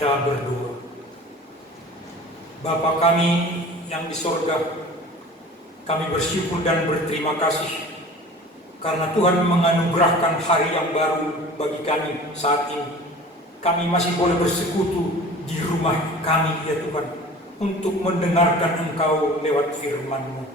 kita berdoa. Bapa kami yang di sorga, kami bersyukur dan berterima kasih karena Tuhan menganugerahkan hari yang baru bagi kami saat ini. Kami masih boleh bersekutu di rumah kami, ya Tuhan, untuk mendengarkan Engkau lewat firman-Mu.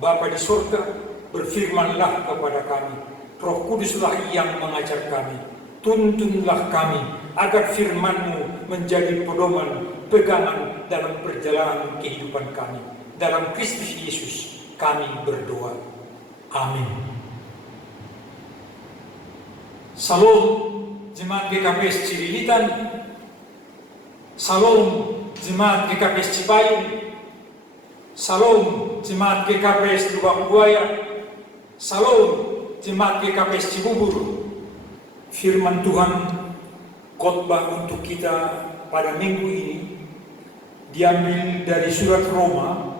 Bapa di sorga, berfirmanlah kepada kami. Roh Kuduslah yang mengajar kami. Tuntunlah kami agar firman-Mu menjadi pedoman, pegangan dalam perjalanan kehidupan kami. Dalam Kristus Yesus kami berdoa. Amin. Salam Jemaat GKPS Cililitan. Salam Jemaat GKPS Cipayung. Salam Jemaat GKPS Lubang Buaya. Salam Jemaat GKPS Cibubur. Firman Tuhan khotbah untuk kita pada minggu ini diambil dari surat Roma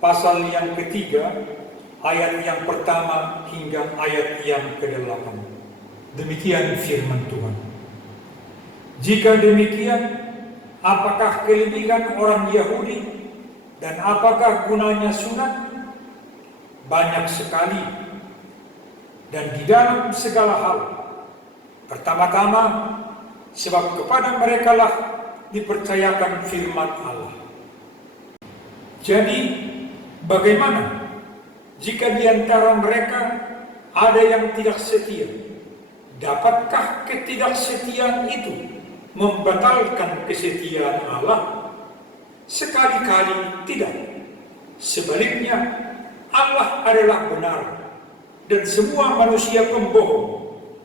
pasal yang ketiga, ayat yang pertama hingga ayat yang ke-8. Demikian firman Tuhan. Jika demikian, apakah kelebihan orang Yahudi dan apakah gunanya sunat? Banyak sekali, dan di dalam segala hal. Pertama-tama, sebab kepada mereka lah dipercayakan firman Allah. Jadi, bagaimana jika di antara mereka ada yang tidak setia? Dapatkah ketidaksetiaan itu membatalkan kesetiaan Allah? Sekali-kali tidak. Sebaliknya, Allah adalah benar dan semua manusia pembohong.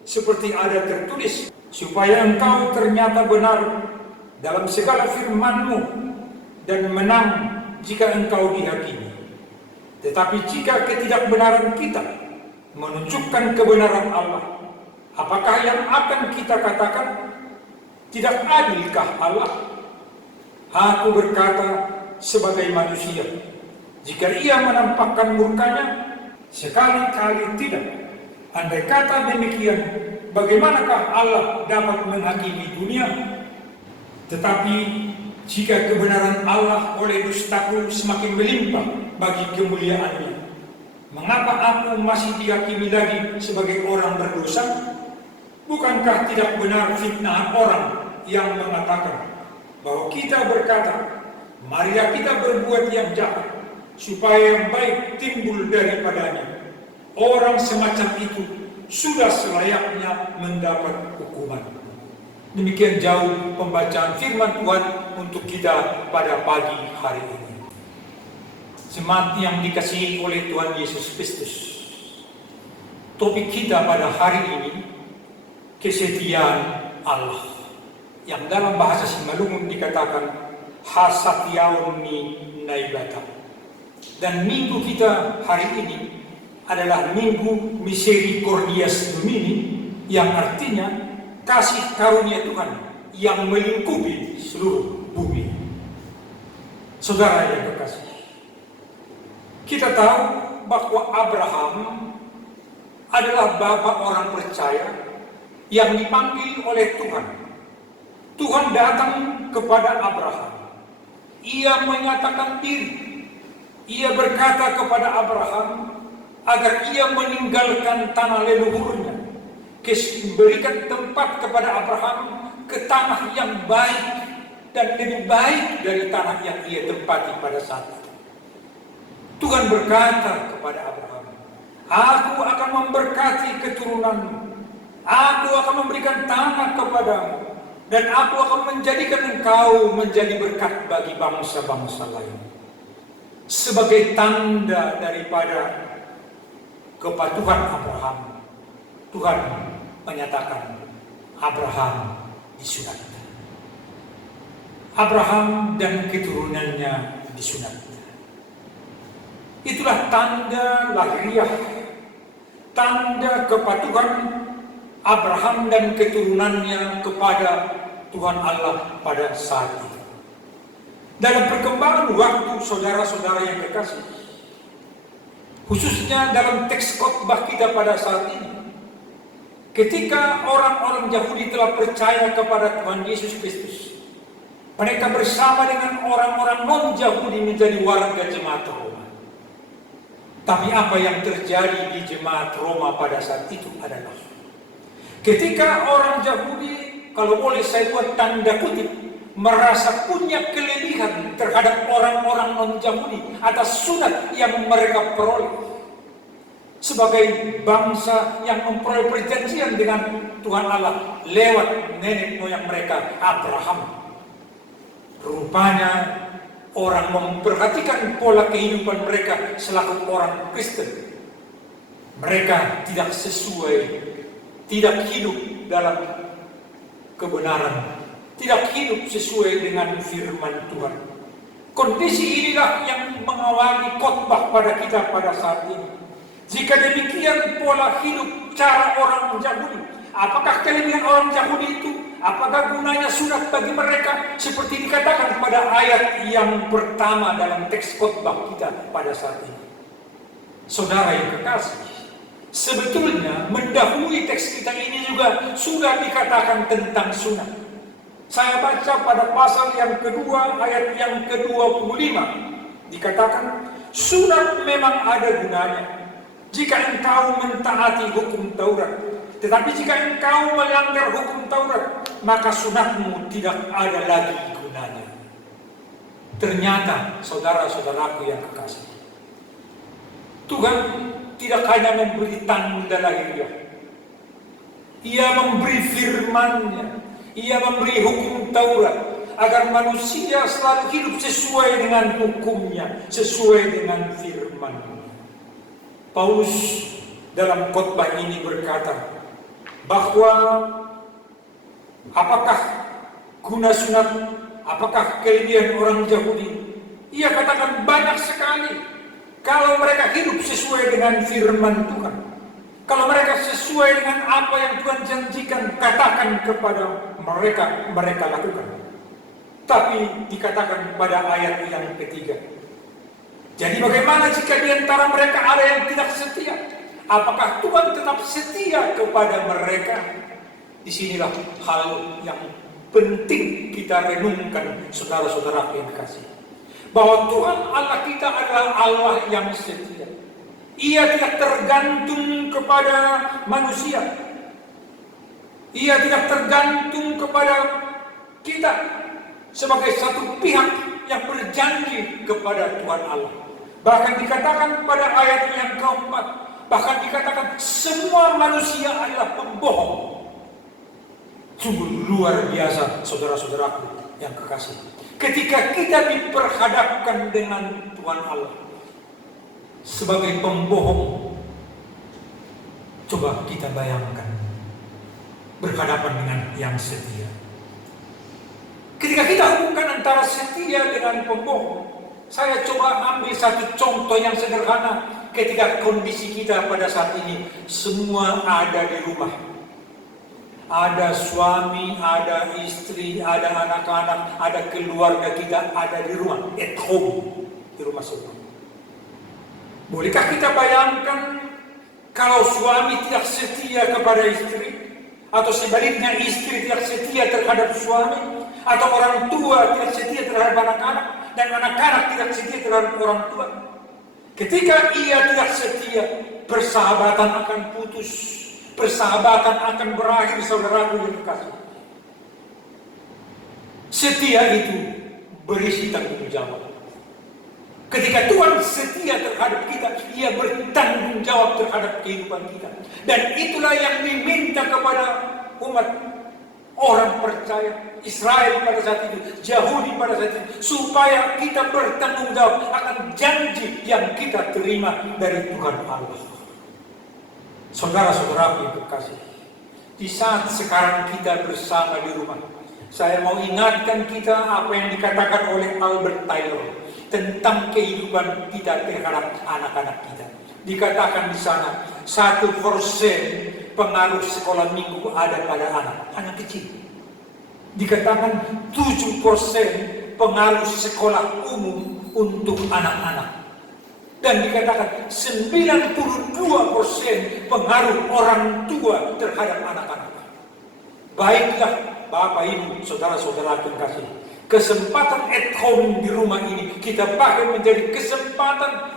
Seperti ada tertulis, supaya engkau ternyata benar dalam segala firman-Mu dan menang jika engkau dihakimi. Tetapi jika ketidakbenaran kita menunjukkan kebenaran Allah, apakah yang akan kita katakan? Tidak adilkah Allah? Aku berkata sebagai manusia, jika Ia menampakkan murkanya, sekali-kali tidak. Andai kata demikian, bagaimanakah Allah dapat menghakimi dunia? Tetapi jika kebenaran Allah oleh dustaku semakin melimpah bagi kemuliaan-Nya, mengapa aku masih dihakimi lagi sebagai orang berdosa? Bukankah tidak benar fitnah orang yang mengatakan bahwa kita berkata, marilah kita berbuat yang jahat, supaya yang baik timbul daripadanya. Orang semacam itu sudah selayaknya mendapat hukuman. Demikian jauh pembacaan firman Tuhan untuk kita pada pagi hari ini. Jemaat yang dikasihi oleh Tuhan Yesus Kristus, topik kita pada hari ini, kesetiaan Allah, yang dalam bahasa Simalungun dikatakan hasatiaun ni naibata. Dan minggu kita hari ini adalah Minggu Misericordias Domini, yang artinya kasih karunia Tuhan yang melingkupi seluruh bumi. Saudara yang terkasih, kita tahu bahwa Abraham adalah bapa orang percaya yang dipanggil oleh Tuhan. Tuhan datang kepada Abraham. Ia menyatakan diri. Ia berkata kepada Abraham agar ia meninggalkan tanah leluhurnya, memberikan tempat kepada Abraham ke tanah yang baik dan lebih baik dari tanah yang ia tempati pada saat itu. Tuhan berkata kepada Abraham, aku akan memberkati keturunanmu, aku akan memberikan tanah kepadamu, dan aku akan menjadikan engkau menjadi berkat bagi bangsa-bangsa lain. Sebagai tanda daripada kepatuhan Abraham, Tuhan menyatakan Abraham disunat. Abraham dan keturunannya disunat. Itulah tanda lahiriah, tanda kepatuhan Abraham dan keturunannya kepada Tuhan Allah pada saat itu. Dalam perkembangan waktu, saudara-saudara yang terkasih, khususnya dalam teks khotbah kita pada saat ini, ketika orang-orang Yahudi telah percaya kepada Tuhan Yesus Kristus, Mereka bersama dengan orang-orang non-Yahudi menjadi warga jemaat Roma. Tapi apa yang terjadi di jemaat Roma pada saat itu adalah ketika orang Yahudi, kalau boleh saya buat tanda kutip, merasa punya kelebihan terhadap orang-orang non-Yahudi atas sunat yang mereka peroleh sebagai bangsa yang memperoleh perjanjian dengan Tuhan Allah lewat nenek moyang mereka Abraham. Rupanya orang memperhatikan pola kehidupan mereka selaku orang Kristen. Mereka tidak hidup dalam kebenaran, tidak hidup sesuai dengan firman Tuhan. Kondisi inilah yang mengawali khotbah pada kita pada saat ini. Jika demikian pola hidup cara orang Yahudi, apakah kelebihan orang Yahudi itu? Apakah gunanya sunat bagi mereka? Seperti dikatakan pada ayat yang pertama dalam teks khotbah kita pada saat ini. Saudara yang kekasih, sebetulnya mendahului teks kita ini juga sudah dikatakan tentang sunat. Saya baca pada pasal yang kedua, ayat yang ke-25. Dikatakan, sunat memang ada gunanya jika engkau mentaati hukum Taurat. Tetapi jika engkau melanggar hukum Taurat, maka sunatmu tidak ada lagi gunanya. Ternyata, saudara-saudaraku yang kekasih, Tuhan tidak hanya memberi tanda lahiriah, Ia memberi firman-Nya, Ia memberi hukum Taurat, agar manusia selalu hidup sesuai dengan hukumnya, sesuai dengan firman-Nya. Paulus dalam khotbah ini berkata bahwa apakah guna sunat, apakah kelebihan orang Yahudi? Ia katakan banyak sekali. Kalau mereka hidup sesuai dengan firman Tuhan, kalau mereka sesuai dengan apa yang Tuhan janjikan, katakan kepada mereka, mereka lakukan. Tapi dikatakan pada ayat yang ketiga, jadi bagaimana jika di antara mereka ada yang tidak setia? Apakah Tuhan tetap setia kepada mereka? Disinilah hal yang penting kita renungkan, saudara-saudara yang kasih, bahwa Tuhan Allah kita adalah Allah yang setia. Ia tidak tergantung kepada manusia. Ia tidak tergantung kepada kita sebagai satu pihak yang berjanji kepada Tuhan Allah. Bahkan dikatakan pada ayat yang keempat, bahkan dikatakan semua manusia adalah pembohong. Sungguh luar biasa, saudara-saudaraku yang kekasih. Ketika kita diperhadapkan dengan Tuhan Allah sebagai pembohong, coba kita bayangkan berhadapan dengan yang setia. Ketika kita hubungkan antara setia dengan pembohong, saya coba ambil satu contoh yang sederhana. Ketika kondisi kita pada saat ini, semua ada di rumah. Ada suami, ada istri, ada anak-anak, ada keluarga kita, ada di rumah. At home, di rumah semua. Bolehkah kita bayangkan kalau suami tidak setia kepada istri? Atau sebaliknya istri tidak setia terhadap suami? Atau orang tua tidak setia terhadap anak-anak? Dan anak-anak tidak setia terhadap orang tua? Ketika ia tidak setia, persahabatan akan putus, persahabatan akan berakhir, saudaraku yang kekasih. Setia itu berisi tanggung jawab. Ketika Tuhan setia terhadap kita, Ia bertanggung jawab terhadap kehidupan kita. Dan itulah yang diminta kepada umat orang percaya, Israel pada saat itu, Yahudi pada saat itu, supaya kita bertanggung jawab akan janji yang kita terima dari Tuhan Allah. Saudara-saudara yang terkasih, di saat sekarang kita bersama di rumah, saya mau ingatkan kita apa yang dikatakan oleh Albert Taylor tentang kehidupan kita terhadap anak-anak kita. Dikatakan di sana 1% pengaruh sekolah minggu ada pada anak kecil. Dikatakan 7% pengaruh sekolah umum untuk anak-anak. Dan dikatakan 92% pengaruh orang tua terhadap anak-anak. Baiklah Bapak, Ibu, saudara-saudara yang kasih, kesempatan at home di rumah ini kita pakai menjadi kesempatan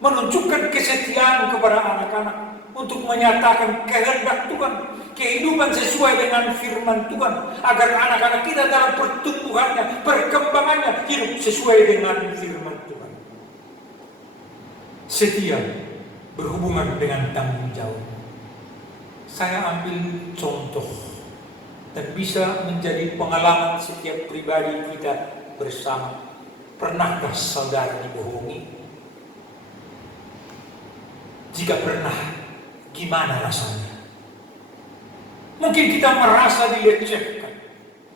menunjukkan kesetiaan kepada anak-anak untuk menyatakan kehendak Tuhan, kehidupan sesuai dengan firman Tuhan, agar anak-anak kita dalam pertumbuhannya, perkembangannya hidup sesuai dengan firman Tuhan. Setia berhubungan dengan tanggung jawab. Saya ambil contoh dan bisa menjadi pengalaman setiap pribadi kita bersama. Pernahkah saudara dibohongi? Jika pernah, gimana rasanya? Mungkin kita merasa dilecehkan,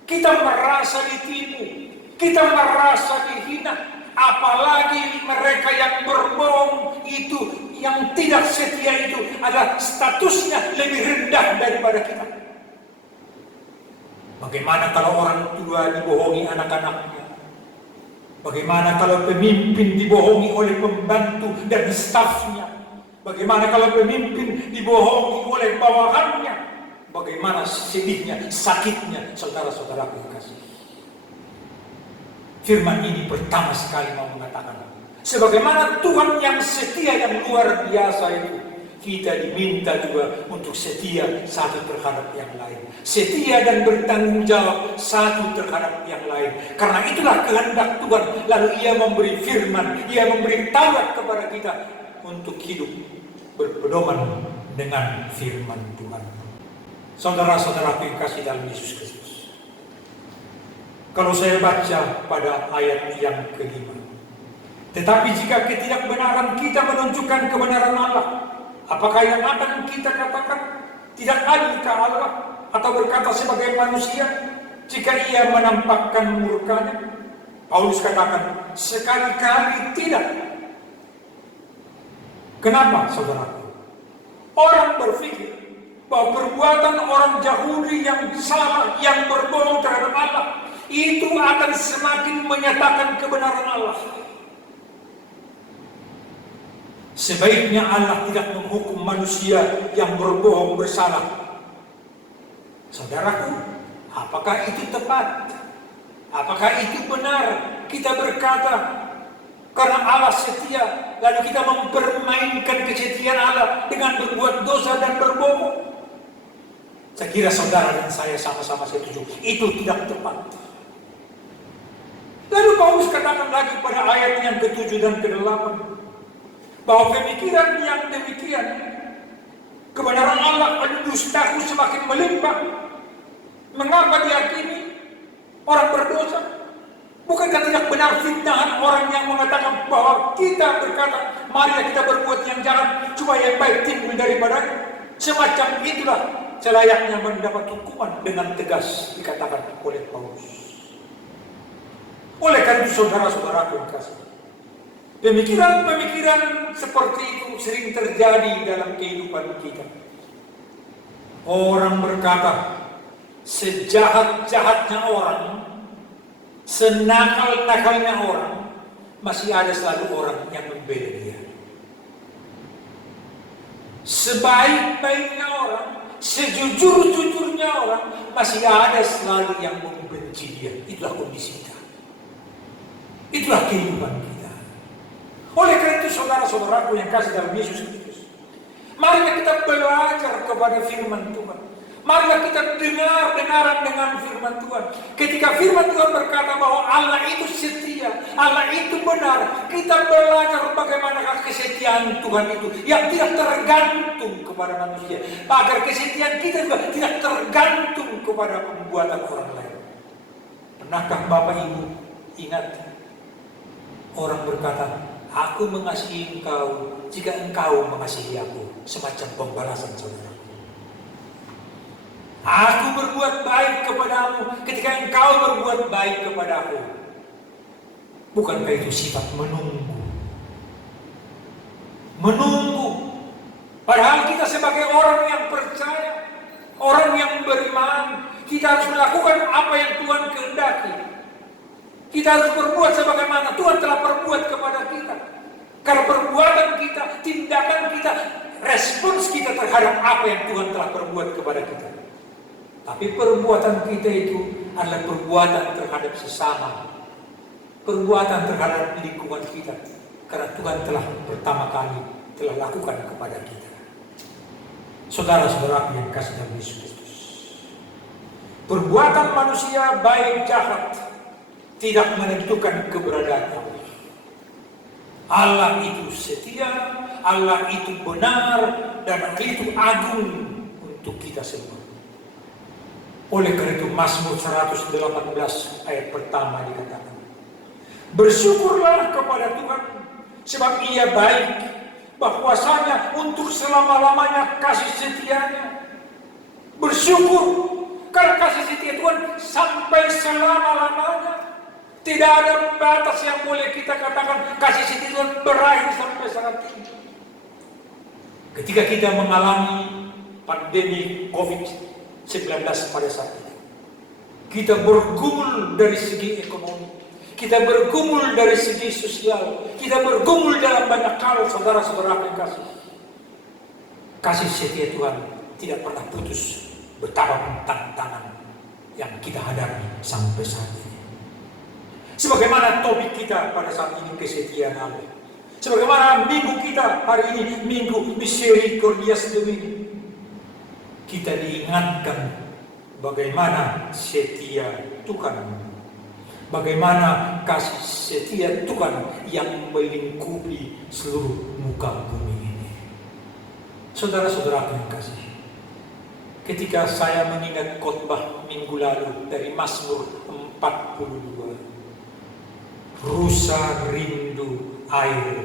kita merasa ditipu, kita merasa dihina. Apalagi mereka yang berbohong itu, yang tidak setia itu adalah statusnya lebih rendah daripada kita. Bagaimana kalau orang tua dibohongi anak-anaknya? Bagaimana kalau pemimpin dibohongi oleh pembantu dan stafnya? Bagaimana kalau pemimpin dibohongi oleh bawahannya? Bagaimana sedihnya, sakitnya, saudara-saudara yang kasih. Firman ini pertama sekali mau mengatakan, sebagaimana Tuhan yang setia yang luar biasa itu, kita diminta juga untuk setia satu terhadap yang lain. Setia dan bertanggung jawab satu terhadap yang lain. Karena itulah kehendak Tuhan. Lalu Ia memberi firman, Ia memberi taurat kepada kita untuk hidup berpedoman dengan firman Tuhan. Saudara-saudara yang kasih dalam Yesus Kristus, kalau saya baca pada ayat yang kelima, tetapi jika ketidakbenaran kita menunjukkan kebenaran Allah, apakah yang akan kita katakan? Tidak adilkah Allah? Atau berkata sebagai manusia jika Ia menampakkan murkanya? Paulus katakan, sekali-kali tidak. Kenapa, saudara? Orang berpikir bahwa perbuatan orang Yahudi yang salah, yang berbohong terhadap Allah, itu akan semakin menyatakan kebenaran Allah. Sebaiknya Allah tidak menghukum manusia yang berbohong bersalah. Saudaraku, apakah itu tepat? Apakah itu benar? Kita berkata, karena Allah setia, lalu kita mempermainkan kesetiaan Allah dengan berbuat dosa dan berbohong. Saya kira saudara dan saya sama-sama setuju, itu tidak tepat. Lalu Paulus katakan lagi pada ayat yang ke-7 dan ke-8, bahwa pemikiran yang demikian, kebenaran Allah dan dustaku semakin melimpah. Mengapa diyakini orang berdosa? Bukankah tidak benar fitnahan orang yang mengatakan bahwa kita berkata, mari kita berbuat yang jahat supaya yang baik timbul daripadanya? Semacam itulah selayaknya mendapat hukuman dengan tegas dikatakan oleh Paulus. Oleh karena itu saudara-saudara yang kasih, pemikiran-pemikiran seperti itu sering terjadi dalam kehidupan kita. Orang berkata, sejahat-jahatnya orang, senakal-nakalnya orang, masih ada selalu orang yang membela dia. Sebaik-baiknya orang, sejujur-jujurnya orang, masih ada selalu yang membenci dia. Itulah kondisi kita. Itulah kehidupan kita. Oleh karena itu saudara-saudaraku yang kasih dalam Yesus Kristus, marilah kita belajar kepada firman Tuhan. Marilah kita dengar-dengaran dengan firman Tuhan. Ketika firman Tuhan berkata bahwa Allah itu setia, Allah itu benar, kita belajar bagaimanakah kesetiaan Tuhan itu yang tidak tergantung kepada manusia, agar kesetiaan kita juga tidak tergantung kepada perbuatan orang lain. Pernahkah Bapak Ibu ingat orang berkata, aku mengasihi engkau jika engkau mengasihi aku, semacam pembalasan saudara. Aku berbuat baik kepadamu ketika engkau berbuat baik kepadaku. Bukankah itu sifat menunggu? Menunggu. Padahal kita sebagai orang yang percaya, orang yang beriman, kita harus melakukan apa yang Tuhan kehendaki. Kita harus berbuat sebagaimana Tuhan telah berbuat kepada kita. Karena perbuatan kita, tindakan kita, respons kita terhadap apa yang Tuhan telah berbuat kepada kita. Tapi perbuatan kita itu adalah perbuatan terhadap sesama, perbuatan terhadap lingkungan kita, karena Tuhan telah pertama kali telah lakukan kepada kita. Saudara-saudara yang kasih dalam Yesus Kristus, perbuatan manusia baik jahat tidak menentukan keberadaan Allah. Allah itu setia, Allah itu benar, dan Allah itu agung untuk kita semua. Oleh karena itu Mazmur 118 ayat pertama dikatakan, bersyukurlah kepada Tuhan sebab Ia baik, bahwasanya untuk selama-lamanya kasih setianya. Bersyukur karena kasih setia Tuhan sampai selama-lamanya. Tidak ada batas yang boleh kita katakan kasih setia Tuhan berakhir sampai saat ini. Ketika kita mengalami pandemi COVID-19 pada saat itu, kita bergumul dari segi ekonomi, kita bergumul dari segi sosial, kita bergumul dalam banyak hal, saudara-saudara yang kasih. Kasih setia Tuhan tidak pernah putus, betapapun tantangan yang kita hadapi sampai saat ini. Sebagaimana topik kita pada saat ini, kesetiaan Allah. Sebagaimana minggu kita hari ini, minggu Misericordias Domini, kita diingatkan bagaimana setia Tuhan, bagaimana kasih setia Tuhan yang melingkupi seluruh muka bumi ini. Saudara-saudara yang kasih, ketika saya mengingat khotbah minggu lalu dari Mazmur 42, rusa rindu air,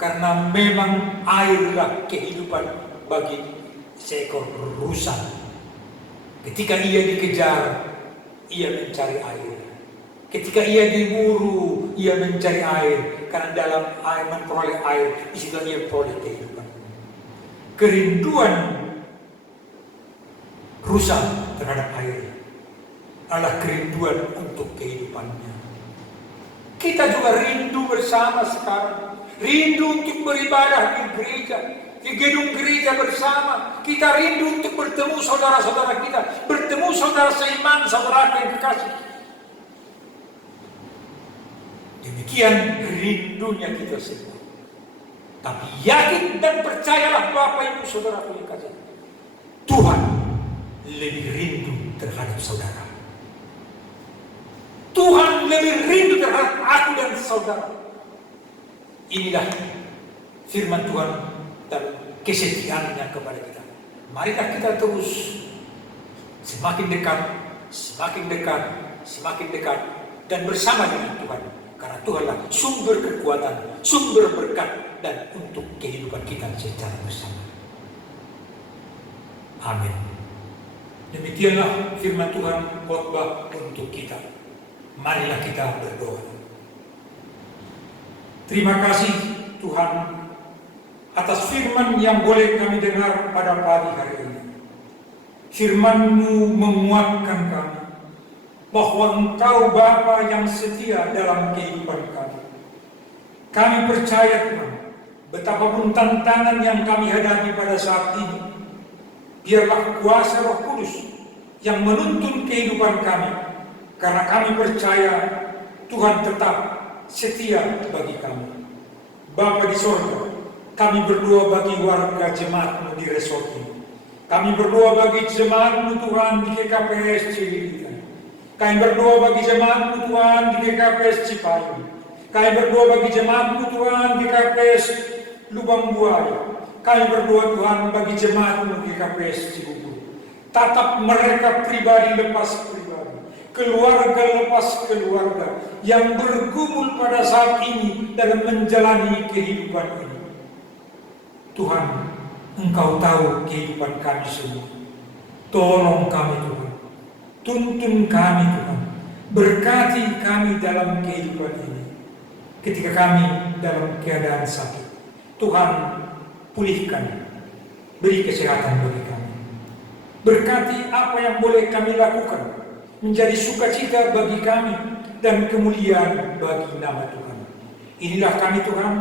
karena memang airlah kehidupan bagi seekor rusa. Ketika ia dikejar, ia mencari air. Ketika ia diburu, ia mencari air. Karena dalam air memperoleh air, disitulah ia memperoleh kehidupan. Kerinduan rusa terhadap air adalah kerinduan untuk kehidupannya. Kita juga rindu bersama sekarang, rindu untuk beribadah di gereja, di gedung gereja bersama. Kita rindu untuk bertemu saudara-saudara kita, bertemu saudara seiman, saudara yang kekasih. Demikian rindunya kita semua. Tapi yakin dan percayalah Bapak Ibu saudara yang kekasih, Tuhan lebih rindu terhadap saudara. Tuhan lebih rindu terhadap aku dan saudara. Inilah firman Tuhan dan kesetiaannya kepada kita. Marilah kita terus semakin dekat, semakin dekat, semakin dekat, dan bersama dengan Tuhan. Karena Tuhanlah sumber kekuatan, sumber berkat, dan untuk kehidupan kita secara bersama. Amin. Demikianlah firman Tuhan khotbah untuk kita. Marilah kita berdoa. Terima kasih Tuhan atas firman yang boleh kami dengar pada pagi hari ini. Firman-Mu menguatkan kami bahwa Engkau Bapa yang setia dalam kehidupan kami. Kami percaya Tuhan, betapapun tantangan yang kami hadapi pada saat ini, biarlah kuasa Roh Kudus yang menuntun kehidupan kami. Karena kami percaya Tuhan tetap setia bagi kami. Bapa di sorga, kami berdoa bagi warga jemaat-Mu di resort ini. Kami berdoa bagi jemaat-Mu Tuhan di GKPS Cililitan. Kami berdoa bagi jemaat-Mu Tuhan di GKPS Cipayung. Kami berdoa bagi jemaat-Mu Tuhan di GKPS Lubang Buaya. Kami berdoa Tuhan bagi jemaat-Mu di GKPS Cibubur. Tatap mereka pribadi lepas pribadi, keluarga lepas keluarga yang bergumul pada saat ini dalam menjalani kehidupan ini. Tuhan, Engkau tahu kehidupan kami semua. Tolong kami Tuhan, tuntun kami Tuhan, berkati kami dalam kehidupan ini. Ketika kami dalam keadaan sakit, Tuhan pulihkan, beri kesehatan bagi kami. Berkati apa yang boleh kami lakukan menjadi sukacita bagi kami dan kemuliaan bagi nama Tuhan. Inilah kami Tuhan,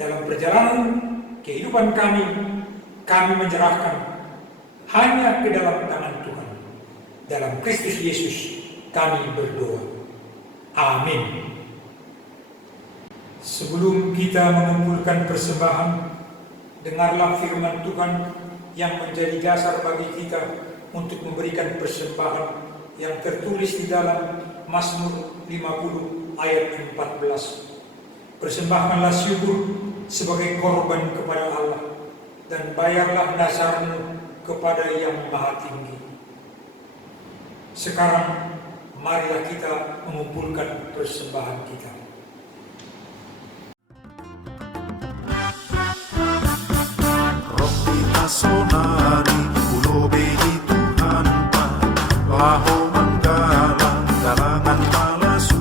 dalam perjalanan kehidupan kami menyerahkan hanya ke dalam tangan Tuhan. Dalam Kristus Yesus kami berdoa. Amin. Sebelum kita mengumpulkan persembahan, dengarlah firman Tuhan yang menjadi dasar bagi kita untuk memberikan persembahan yang tertulis di dalam Mazmur 50 ayat 14. Persembahkanlah syukur sebagai korban kepada Allah, dan bayarlah dasarmu kepada Yang Maha Tinggi. Sekarang marilah kita mengumpulkan persembahan kita. Sonari pulo begi Tuhan pa laho manggalang galangan malasu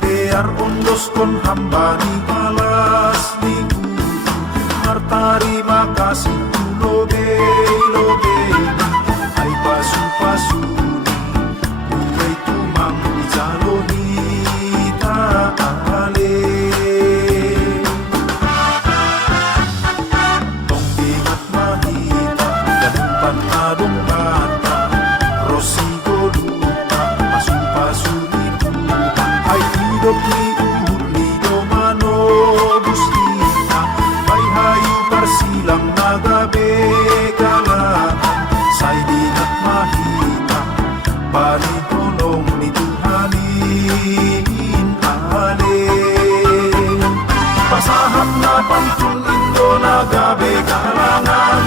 dear ondos kon hambani palas minggu martari makasih pulo begi ay pasu pasu buhay tumang ijaloni taale adong bata rosigo lupa pasu-pasu ay hidup ni uli domano busita ay hayu parsilang nagabe kalangan say dinat mahita bali tolong ni Tuhanin ale pasahap na pantun indo nagabe kalangan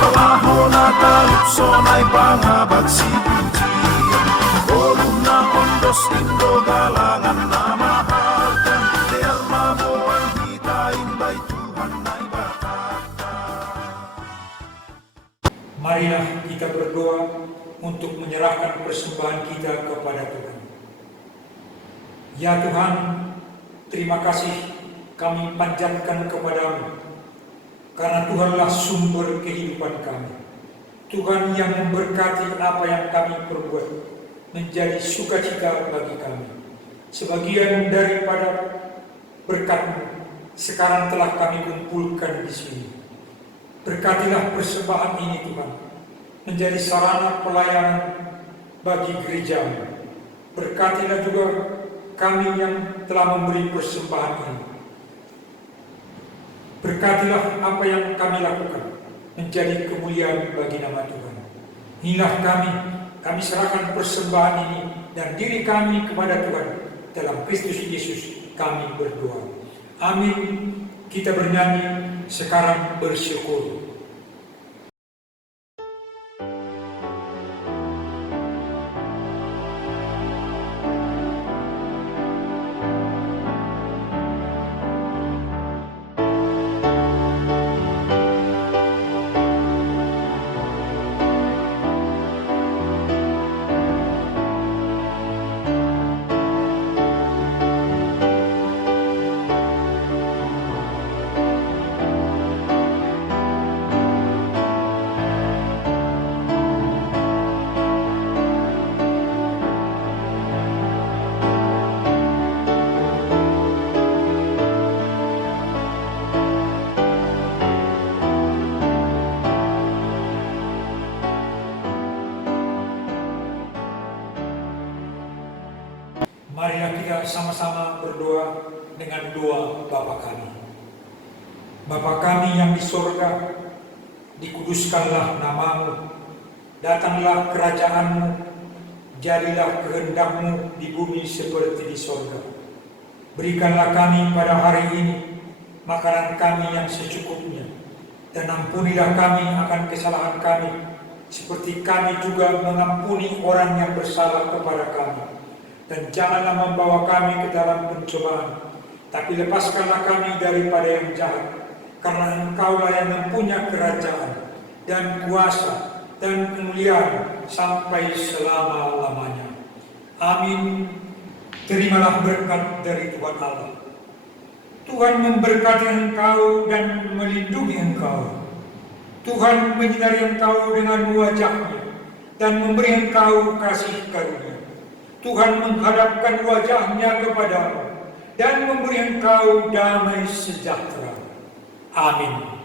palaho na talupson ay pangabag si Pujian Olum na ondos indo galangan na mahalkan Lear mabuang hitain bay Tuhan ay bakata. Marilah kita berdoa untuk menyerahkan persembahan kita kepada Tuhan. Ya Tuhan, terima kasih kami panjatkan kepadamu, karena Tuhanlah sumber kehidupan kami. Tuhan yang memberkati apa yang kami perbuat menjadi sukacita bagi kami. Sebagian daripada berkat-Mu sekarang telah kami kumpulkan di sini. Berkatilah persembahan ini Tuhan, menjadi sarana pelayanan bagi gereja-Mu. Berkatilah juga kami yang telah memberi persembahan ini. Berkatilah apa yang kami lakukan menjadi kemuliaan bagi nama Tuhan. Inilah kami serahkan persembahan ini dan diri kami kepada Tuhan. Dalam Kristus Yesus kami berdoa. Amin. Kita bernyanyi sekarang bersyukur. Marilah kita sama-sama berdoa dengan doa Bapa kami. Bapa kami yang di sorga, dikuduskanlah nama-Mu, datanglah kerajaan-Mu, jadilah kehendak-Mu di bumi seperti di sorga. Berikanlah kami pada hari ini makanan kami yang secukupnya, dan ampunilah kami akan kesalahan kami, seperti kami juga mengampuni orang yang bersalah kepada kami. Dan janganlah membawa kami ke dalam pencobaan, tapi lepaskanlah kami daripada yang jahat, karena Engkaulah yang mempunyai kerajaan dan kuasa dan kemuliaan sampai selama-lamanya. Amin. Terimalah berkat dari Tuhan Allah. Tuhan memberkati engkau dan melindungi engkau. Tuhan menyinari engkau dengan wajah-Nya dan memberi engkau kasih karunia. Tuhan menghadapkan wajah-Nya kepadamu dan memberi engkau damai sejahtera. Amin.